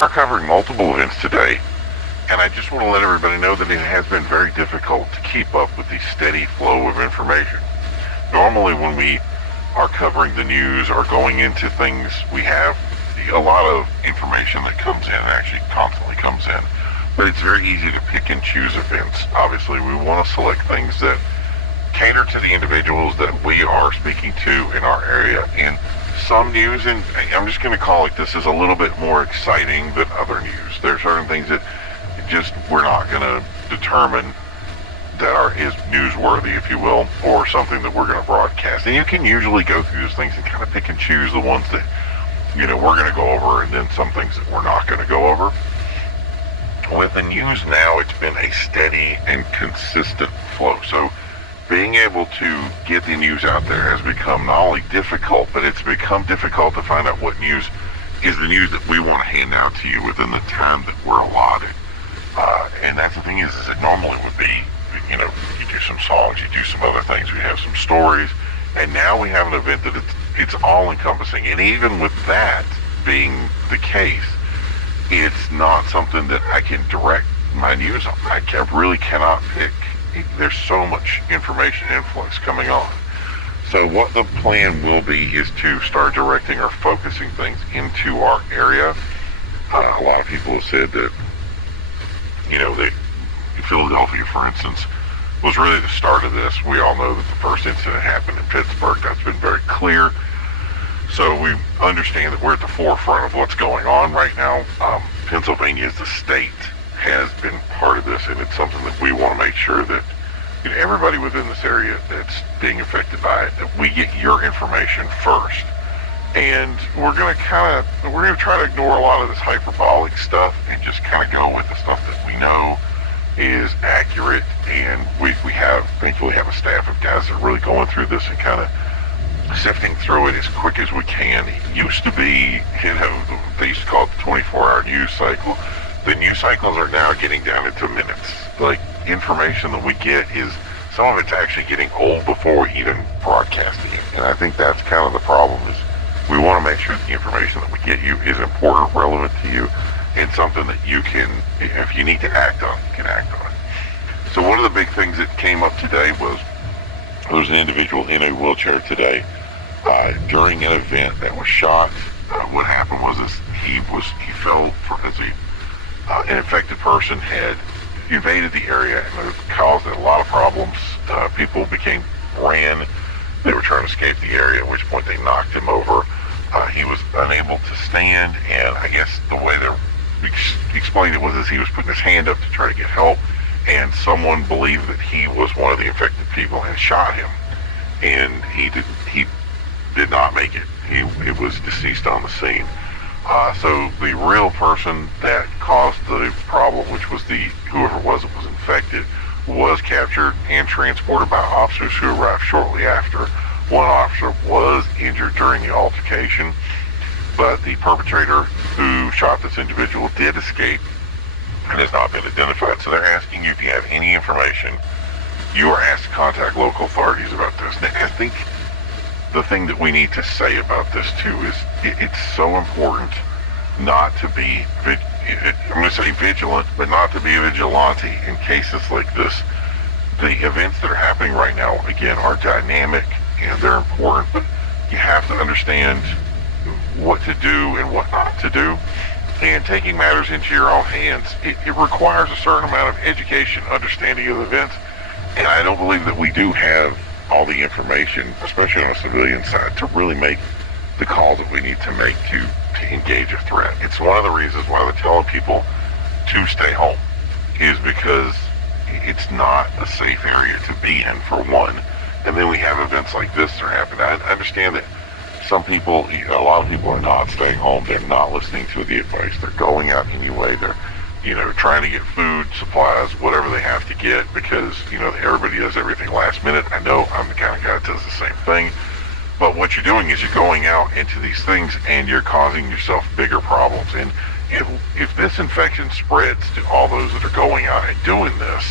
are covering multiple events today, and I just want to let everybody know that it has been very difficult to keep up with the steady flow of information. Normally when we are covering the news or going into things, we have a lot of information that comes in, actually constantly comes in, but it's very easy to pick and choose events. Obviously we want to select things that cater to the individuals that we are speaking to in our area, and some news, and I'm just going to call it, this is a little bit more exciting than other news. There are certain things that just we're not going to determine that is newsworthy, if you will, or something that we're going to broadcast. And you can usually go through those things and kind of pick and choose the ones that, we're going to go over, and then some things that we're not going to go over. With the news now, it's been a steady and consistent flow. So being able to get the news out there has become not only difficult, but it's become difficult to find out what news is the news that we want to hand out to you within the time that we're allotted. And that's the thing is it normally would be, you do some songs, you do some other things, we have some stories, and now we have an event that it's all encompassing. And even with that being the case, it's not something that I can direct my news on. I really cannot pick. There's so much information influx coming on. So what the plan will be is to start directing or focusing things into our area. A lot of people have said that, that Philadelphia, for instance, was really the start of this. We all know that the first incident happened in Pittsburgh. That's been very clear. So we understand that we're at the forefront of what's going on right now. Pennsylvania as the state has been part of this, and it's something that we want to make sure that everybody within this area that's being affected by it, that we get your information first. And we're going to try to ignore a lot of this hyperbolic stuff and just kind of go with the stuff that we know is accurate. And we thankfully have a staff of guys that are really going through this and kind of sifting through it as quick as we can. It used to be, they used to call it the 24-hour news cycle. The news cycles are now getting down into minutes. Like, information that we get is, some of it's actually getting old before we even broadcasting it. And I think that's kind of the problem, is we want to make sure that the information that we get you is important, relevant to you, and something that you can, if you need to act on, you can act on it. So one of the big things that came up today was, there was an individual in a wheelchair today during an event that was shot. What happened was he fell as an infected person had invaded the area, and it caused a lot of problems. People ran. They were trying to escape the area, at which point they knocked him over. He was unable to stand, and I guess the way they explained it was he was putting his hand up to try to get help, and someone believed that he was one of the infected people and shot him, and he did not make it. He was deceased on the scene. So the real person that caused the problem, which was whoever it was that was infected, was captured and transported by officers who arrived shortly after. One officer was injured during the altercation, but the perpetrator who shot this individual did escape and has not been identified. So they're asking you if you have any information. You are asked to contact local authorities about this. And I think the thing that we need to say about this too is it's so important not to be, I'm going to say vigilant, but not to be a vigilante in cases like this. The events that are happening right now, again, are dynamic and they're important, but you have to understand what to do and what not to do. And taking matters into your own hands, it requires a certain amount of education, understanding of events, and I don't believe that we do have all the information, especially on a civilian side, to really make the calls that we need to make to engage a threat. It's one of the reasons why we're telling people to stay home, is because it's not a safe area to be in, for one. And then we have events like this that are happening. I understand that a lot of people are not staying home. They're not listening to the advice. They're going out anyway. They're, trying to get food, supplies, whatever they have to get, because, everybody does everything last minute. I know I'm the kind of guy that does the same thing. But what you're doing is you're going out into these things and you're causing yourself bigger problems. And if this infection spreads to all those that are going out and doing this,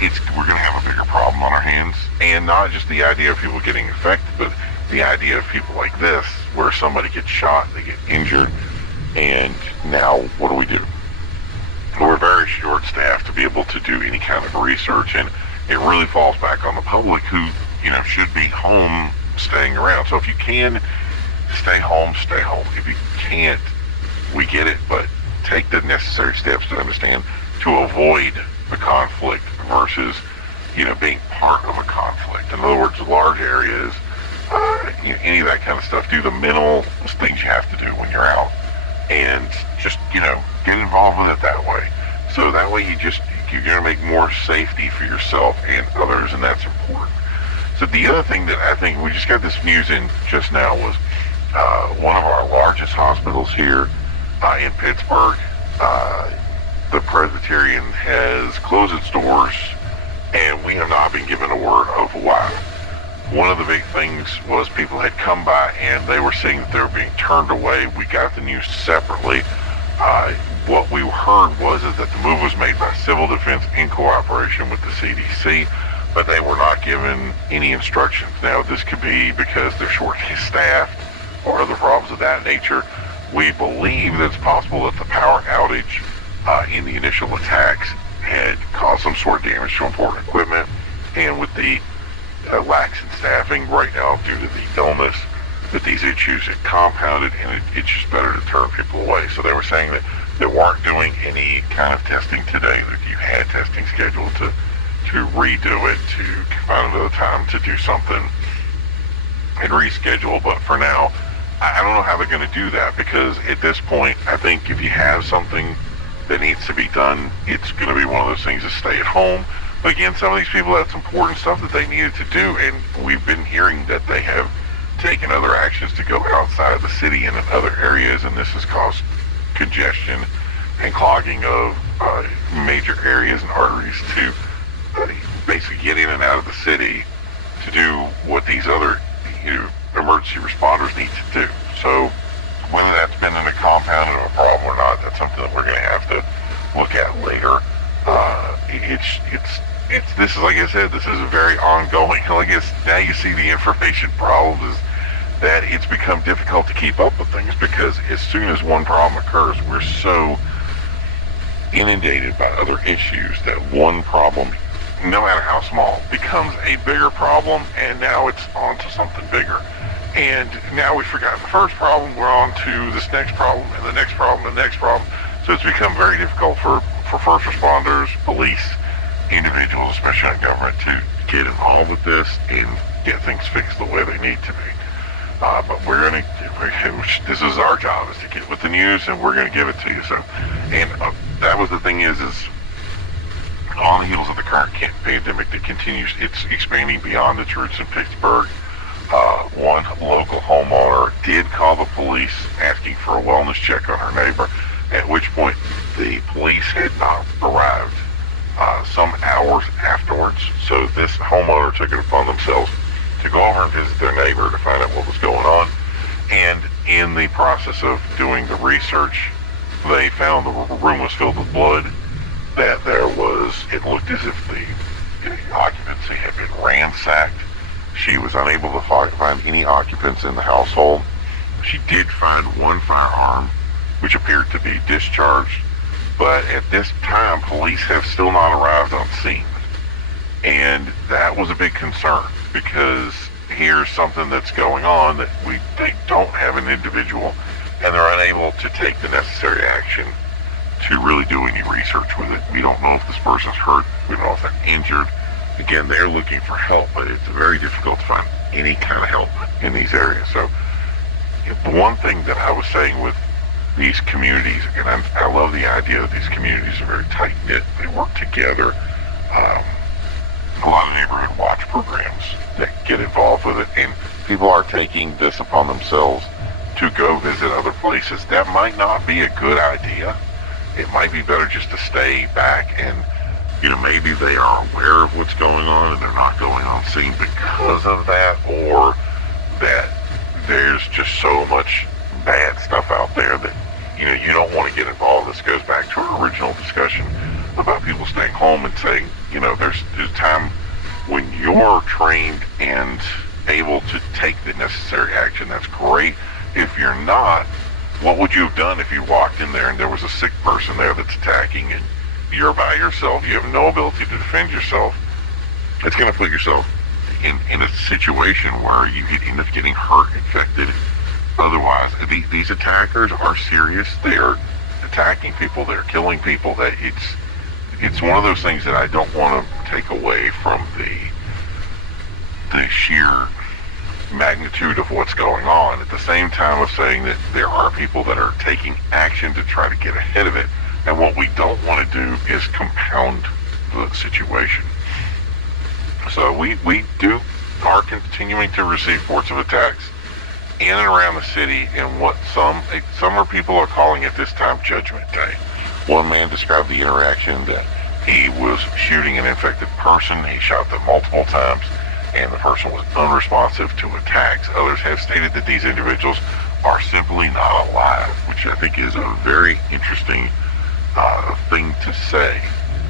we're going to have a bigger problem on our hands. And not just the idea of people getting infected, but the idea of people like this, where somebody gets shot, they get injured, And now, what do? We're very short-staffed to be able to do any kind of research, and it really falls back on the public who, should be home staying around. So if you can stay home, stay home. If you can't, we get it, but take the necessary steps to understand to avoid a conflict versus, being part of a conflict. In other words, large areas, any of that kind of stuff, do the minimal things you have to do when you're out, and just, get involved with it that way. So that way you're going to make more safety for yourself and others, and that's important. So the other thing that I think we just got this news in just now was one of our largest hospitals here in Pittsburgh, the Presbyterian, has closed its doors, and we have not been given a word of why. One of the big things was people had come by and they were saying that they were being turned away. We got the news separately. What we heard was that the move was made by Civil Defense in cooperation with the CDC, but they were not given any instructions. Now, this could be because they're short-staffed or other problems of that nature. We believe that it's possible that the power outage in the initial attacks had caused some sort of damage to important equipment, and with the lax in staffing right now due to the illness, that these issues had compounded, and it's just better to turn people away. So they were saying that they weren't doing any kind of testing today, that you had testing scheduled to redo it, to find another time to do something and reschedule. But for now, I don't know how they're going to do that, because at this point, I think if you have something that needs to be done, it's going to be one of those things to stay at home. But again, some of these people had some important stuff that they needed to do, and we've been hearing that they have taken other actions to go outside the city and in other areas, and this has caused congestion and clogging of major areas and arteries to basically get in and out of the city to do what these other emergency responders need to do. So whether that's been in a compound of a problem or not, that's something that we're going to have to look at later. This is, like I said, this is a very ongoing. I guess now you see the information problem is that it's become difficult to keep up with things, because as soon as one problem occurs, we're so inundated by other issues that one problem, no matter how small, becomes a bigger problem, and now it's on to something bigger. And now we've forgotten the first problem, we're on to this next problem, and the next problem, and the next problem. So it's become very difficult for first responders, police, individuals, especially in government, to get involved with this and get things fixed the way they need to be. But this is our job, is to get with the news, and we're going to give it to you. So, and that was the thing is on the heels of the current pandemic that continues, it's expanding beyond its roots in Pittsburgh. One local homeowner did call the police asking for a wellness check on her neighbor, at which point the police had not arrived some hours afterwards. So this homeowner took it upon themselves to go over and visit their neighbor to find out what was going on. And in the process of doing the research, they found the room was filled with blood, that it looked as if the occupancy had been ransacked. She was unable to find any occupants in the household. She did find one firearm, which appeared to be discharged, but at this time, police have still not arrived on scene. And that was a big concern, because here's something that's going on that they don't have an individual, and they're unable to take the necessary action to really do any research with it. We don't know if this person's hurt. We don't know if they're injured. Again, they're looking for help, but it's very difficult to find any kind of help in these areas. So the one thing that I was saying with these communities, and I love the idea that these communities are very tight-knit. They work together. A lot of neighborhood watch programs that get involved with it, and people are taking this upon themselves to go visit other places. That might not be a good idea. It might be better just to stay back, and maybe they are aware of what's going on and they're not going on scene because of that, or that there's just so much bad stuff out there that you don't want to get involved. This goes back to our original discussion about people staying home and saying, there's time when you're trained and able to take the necessary action. That's great. If you're not, What would you have done if you walked in there and there was a sick person there that's attacking and you're by yourself, you have no ability to defend yourself? It's going to put yourself in a situation where you could end up getting hurt, infected. Otherwise, these attackers are serious. They are attacking people. They're killing people. That it's one of those things that I don't want to take away from the sheer magnitude of what's going on, at the same time of saying that there are people that are taking action to try to get ahead of it, and what we don't want to do is compound the situation. So we are continuing to receive reports of attacks in and around the city, and what some people are calling at this time Judgment Day. One man described the interaction that he was shooting an infected person. He shot them multiple times, and the person was unresponsive to attacks. Others have stated that these individuals are simply not alive, which I think is a very interesting thing to say.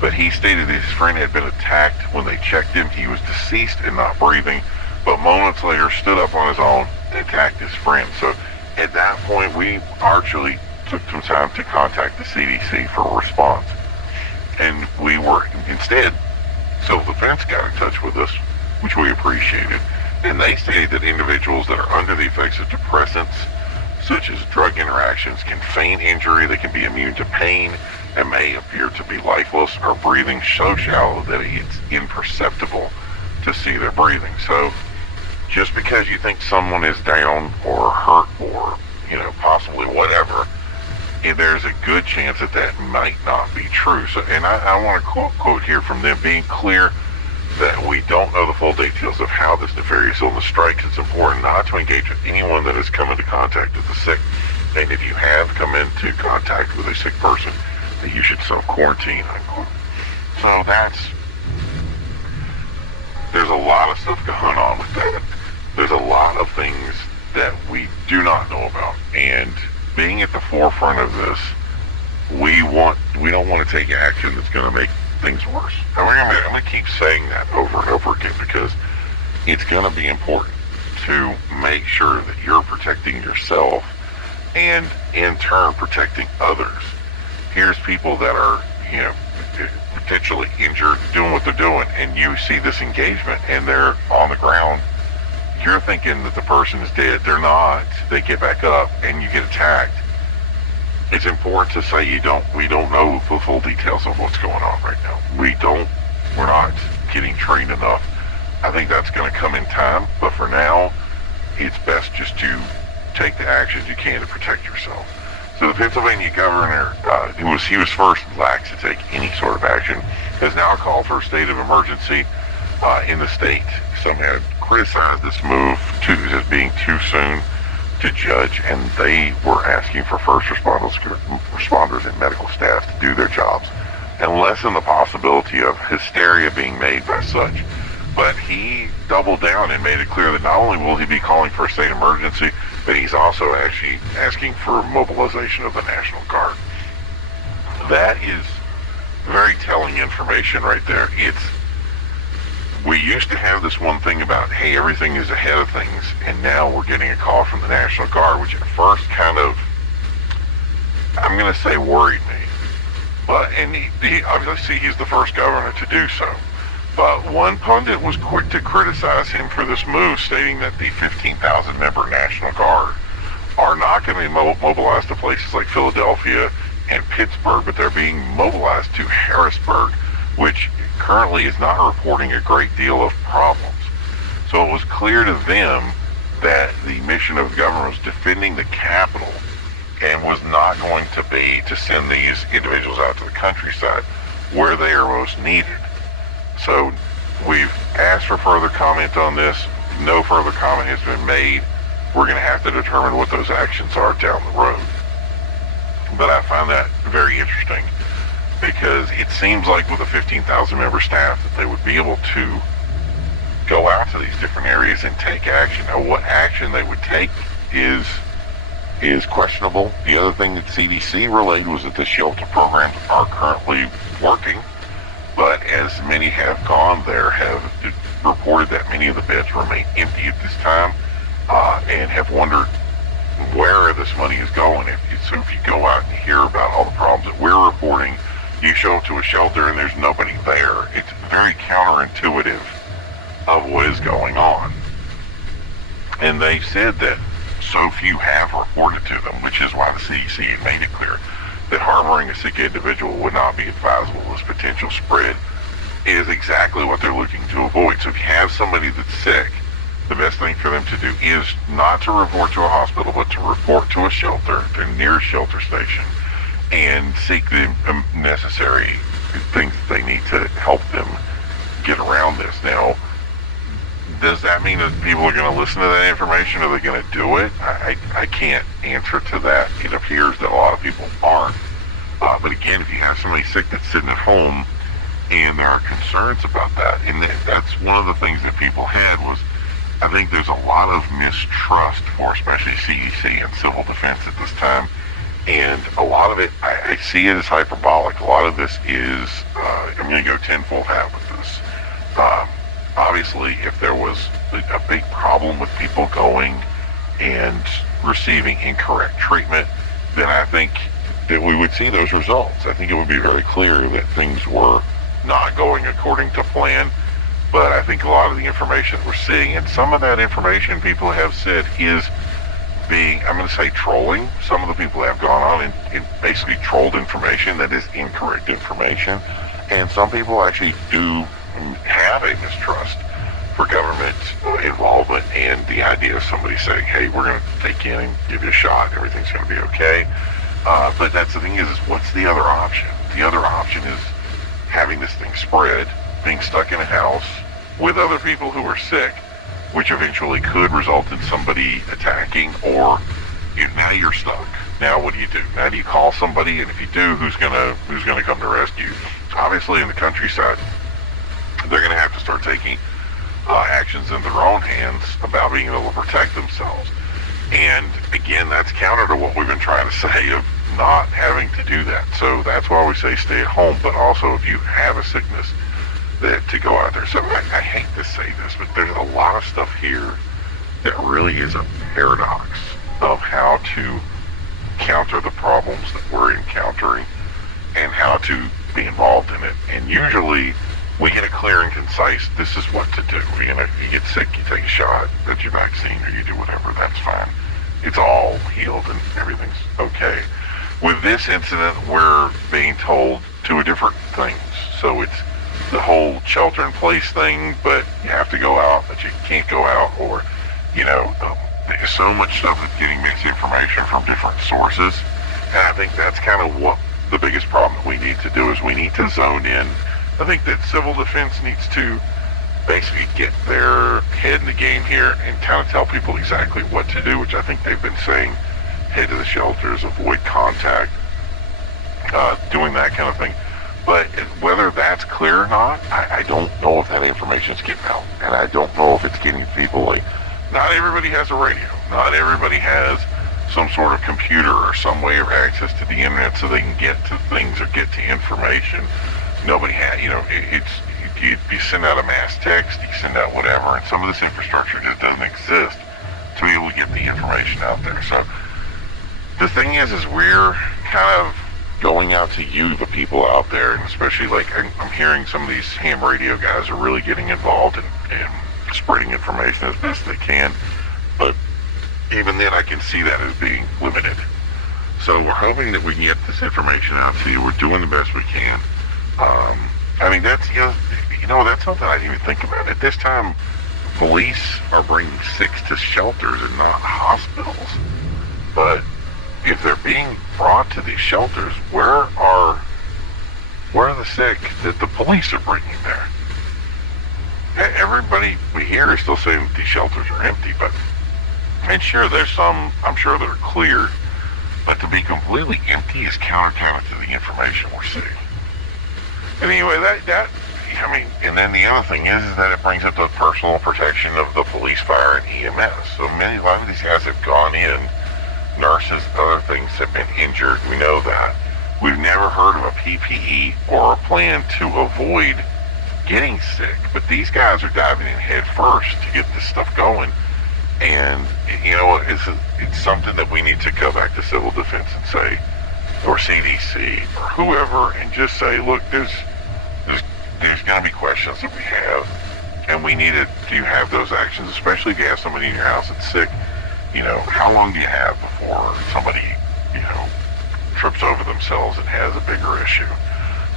But he stated that his friend had been attacked. When they checked him, he was deceased and not breathing, but moments later stood up on his own and attacked his friend. So at that point, we actually took some time to contact the CDC for a response. And we were, instead, Civil Defense got in touch with us, which we appreciated. And they stated that individuals that are under the effects of depressants, such as drug interactions, can feign injury, they can be immune to pain, and may appear to be lifeless or breathing so shallow that it's imperceptible to see their breathing. So just because you think someone is down or hurt or, possibly whatever, there's a good chance that that might not be true. So, and I want to quote here from them, being clear that we don't know the full details of how this nefarious illness strikes. It's important not to engage with anyone that has come into contact with the sick. And if you have come into contact with a sick person, that you should self-quarantine, unquote. So there's a lot of stuff going on with that. There's a lot of things that we do not know about. And being at the forefront of this, we don't want to take action that's going to make things worse. And I'm going to keep saying that over and over again, because it's going to be important to make sure that you're protecting yourself and in turn protecting others. Here's people that are, potentially injured, doing what they're doing, and you see this engagement and they're on the ground. You're thinking that the person is dead. They're not. They get back up and you get attacked. It's important to say we don't know the full details of what's going on right now. We're not getting trained enough. I think that's going to come in time, but for now, it's best just to take the actions you can to protect yourself. So the Pennsylvania governor, he was first lax to take any sort of action, has now called for a state of emergency in the state. Some have criticized this move as being too soon to judge, and they were asking for first responders and medical staff to do their jobs and lessen the possibility of hysteria being made by such. But he doubled down and made it clear that not only will he be calling for a state emergency, but he's also actually asking for mobilization of the National Guard. That is very telling information right there. We used to have this one thing about, hey, everything is ahead of things, and now we're getting a call from the National Guard, which at first kind of, I'm going to say, worried me. And he obviously he's the first governor to do so. But one pundit was quick to criticize him for this move, stating that the 15,000-member National Guard are not going to be mobilized to places like Philadelphia and Pittsburgh, but they're being mobilized to Harrisburg, which currently is not reporting a great deal of problems. So it was clear to them that the mission of the government was defending the capital and was not going to be to send these individuals out to the countryside where they are most needed. So we've asked for further comment on this. No further comment has been made. We're going to have to determine what those actions are down the road. But I find that very interesting, because it seems like with a 15,000-member staff that they would be able to go out to these different areas and take action. Now, what action they would take is questionable. The other thing that CDC relayed was that the shelter programs are currently working, but as many have gone there, have reported that many of the beds remain empty at this time, and have wondered where are this money is going. So if you go out and hear about all the problems that we're reporting, you show up to a shelter and there's nobody there. It's very counterintuitive of what is going on. And they said that so few have reported to them, which is why the CDC had made it clear that harboring a sick individual would not be advisable as potential spread is exactly what they're looking to avoid. So if you have somebody that's sick, the best thing for them to do is not to report to a hospital, but to report to a shelter, their nearest shelter station, and seek the necessary things that they need to help them get around this. Now, does that mean that people are going to listen to that information? Are they going to do it? I can't answer to that. It appears that a lot of people aren't. But again, if you have somebody sick that's sitting at home and there are concerns about that, and that's one of the things that people had was, I think there's a lot of mistrust for especially CDC and Civil Defense at this time. And a lot of it, I see it as hyperbolic. A lot of this is, I'm going to go tenfold hat with this. Obviously, if there was a big problem with people going and receiving incorrect treatment, then I think that we would see those results. I think it would be very clear that things were not going according to plan. But I think a lot of the information we're seeing, and some of that information people have said is being, I'm going to say, trolling. Some of the people have gone on and basically trolled information that is incorrect information. And some people actually do have a mistrust for government involvement and the idea of somebody saying, hey, we're going to take you in and give you a shot, everything's going to be okay. But that's the thing is what's the other option? The other option is having this thing spread, being stuck in a house with other people who are sick, which eventually could result in somebody attacking, or now you're stuck. Now what do you do? Now do you call somebody? And if you do, who's gonna come to rescue? Obviously in the countryside, they're gonna have to start taking actions in their own hands about being able to protect themselves. And again, that's counter to what we've been trying to say of not having to do that. So that's why we say stay at home, but also if you have a sickness, that to go out there. So I hate to say this, but there's a lot of stuff here that really is a paradox of how to counter the problems that we're encountering and how to be involved in it. And usually we get a clear and concise, this is what to do. You know, if you get sick, you take a shot, that's your vaccine, or you do whatever, that's fine. It's all healed and everything's okay. With this incident, we're being told two different things. So it's the whole shelter in place thing, but you have to go out, but you can't go out, or, there's so much stuff that's getting misinformation from different sources. And I think that's kind of what the biggest problem that we need to do is we need to zone in. I think that Civil Defense needs to basically get their head in the game here and kind of tell people exactly what to do, which I think they've been saying, head to the shelters, avoid contact, doing that kind of thing. But whether that's clear or not, I don't know if that information is getting out. And I don't know if it's getting people. Like, not everybody has a radio. Not everybody has some sort of computer or some way of access to the internet so they can get to things or get to information. Nobody has, you send out a mass text, you send out whatever, and some of this infrastructure just doesn't exist to be able to get the information out there. So the thing is we're kind of going out to you, the people out there, and especially like I'm hearing some of these ham radio guys are really getting involved in spreading information as best they can, but even then I can see that as being limited. So we're hoping that we can get this information out to you. We're doing the best we can. That's something I didn't even think about. At this time, police are bringing sick to shelters and not hospitals. But if they're being brought to these shelters, where are the sick that the police are bringing there? Everybody we hear is still saying that these shelters are empty, and sure, there's some, I'm sure, that are cleared, but to be completely empty is counter to the information we're seeing. And anyway, and then the other thing is that it brings up the personal protection of the police, fire, and EMS. So a lot of these guys have gone in, nurses, other things have been injured. We know that. We've never heard of a PPE or a plan to avoid getting sick, but these guys are diving in head first to get this stuff going. And, you know, it's something that we need to go back to Civil Defense and say, or CDC, or whoever, and just say, look, there's going to be questions that we have, and we need it. Do you have those actions, especially if you have somebody in your house that's sick? You know, how long do you have before somebody, you know, trips over themselves and has a bigger issue?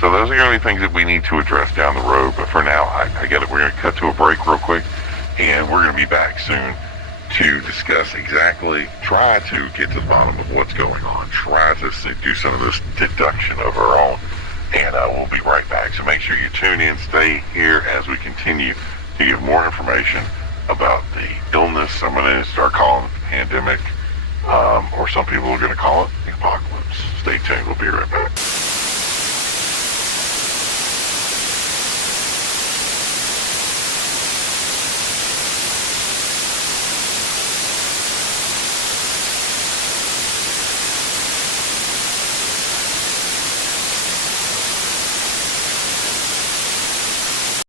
So those are going to be things that we need to address down the road. But for now, I get it. We're going to cut to a break real quick, and we're going to be back soon to discuss exactly, try to get to the bottom of what's going on, try to do some of this deduction of our own, and we'll be right back. So make sure you tune in, stay here as we continue to give more information about the illness. I'm going to start calling it the pandemic, or some people are going to call it the apocalypse. Stay tuned. We'll be right back.